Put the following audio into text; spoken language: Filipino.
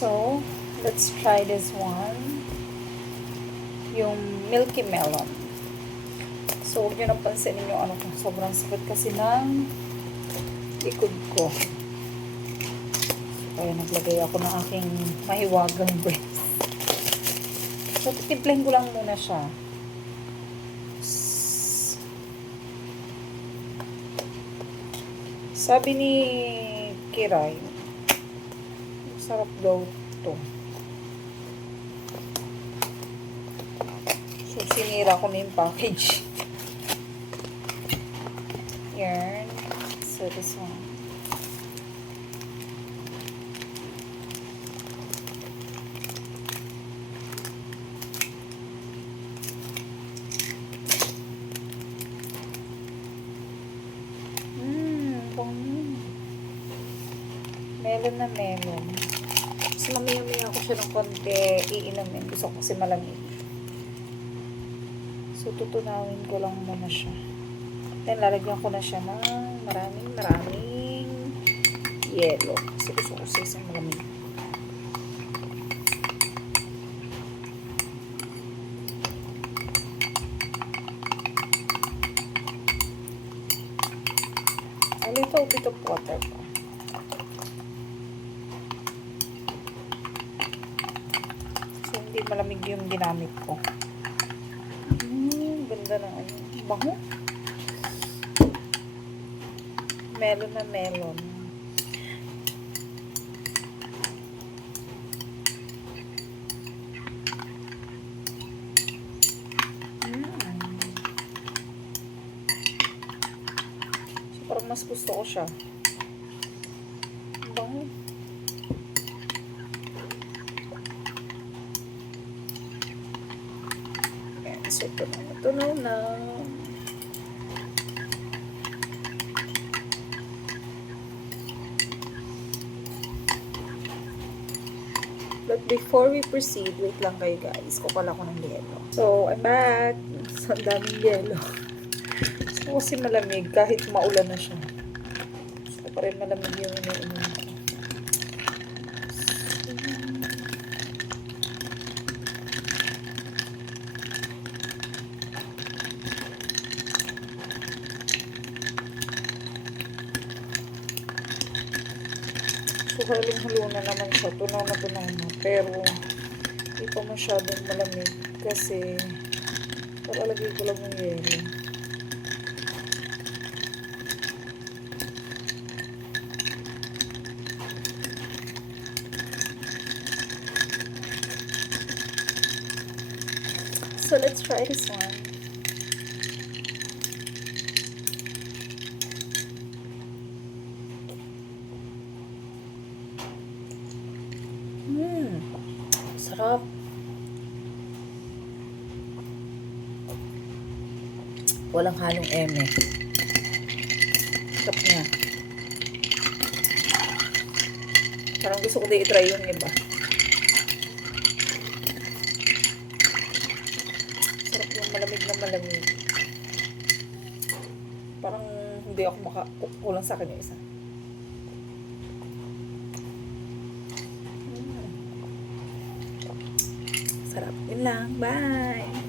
So, let's try this one. Yung Milky Melon. So, huwag nyo napansinin yung ano ko. Sobrang sakit kasi ng likod ko. Kaya naglagay ako ng aking mahiwagang breast. So, titimplahin ko lang muna siya. Sabi ni Kiray, sarap daw ito. So, sinira ko na yung package. Yan. So, this one. Melon na melon. Kasi mamaya-maya ako siya ng konti iinumin. Gusto ko kasi malamig. So, tutunawin ko lang muna siya. Then, lalagyan ko na siya ng maraming yelo. Kasi gusto ko sa isang malamig. A little bit of water pa. So, hindi malamig yung ginamit ko. Ganda ng ano. Bango. Melon na melon. So, parang mas gusto ko siya. Bango. So, tunaw na. But before we proceed, wait lang kayo guys. Kukala ko ng yelo. So, I'm back. So, ang daming yelo. So, kasi malamig kahit maulan na siya. So, pa rin malamig yung iniinom ko. So, halong-halo na naman siya. Tunaw na. Pero, hindi pa masyadong malamig. Kasi, palalagay ko lang yung yelo. So, let's try this one. Sarap. Walang halong eme. Sarap niya. Parang gusto ko din i-try yung iba. Sarap yung malamig na malamig. Parang hindi ako kulang sa akin yung isa. Sarap. Yun lang. Bye!